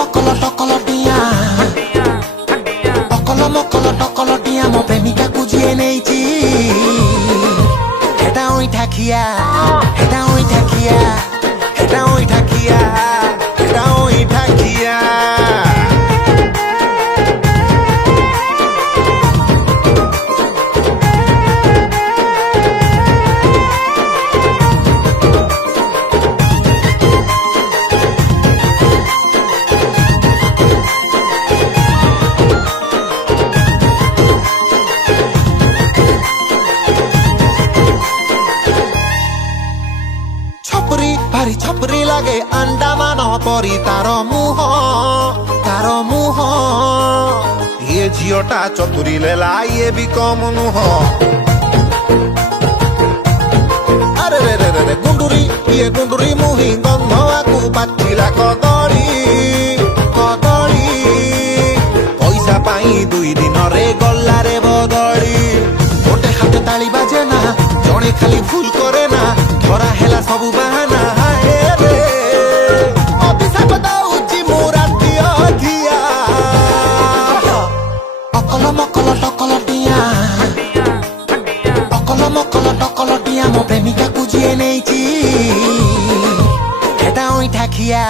mokolo tokolo टिया अकल मकल tackle टिया मो प्रेमिका को जिए नहीं ची हेटा ओई ठाकिया हेटा ओई ठाकिया हेटा ओई ठाकिया हेटा ओई ठाकिया भारी छपरी लागे अंडा मान परी तारो मुह ये झीटा चतुरी लेला ये भी कम नुह अरे रे रे रे गुंडुरी ये गुंडुरी मुही गंध आकु पाचिला कदली कदली पैसा पाई 2 दिन रे गल्ला रे बदली गोटे हाथ ताली बाजे ना जणे खाली भूल करे ना धरा हेला सबु बहाना मकल टकल टिया अकल मकल टकल टिया मो प्रेमिका को जिए नहीं ची हेटा ओई ठाकिया।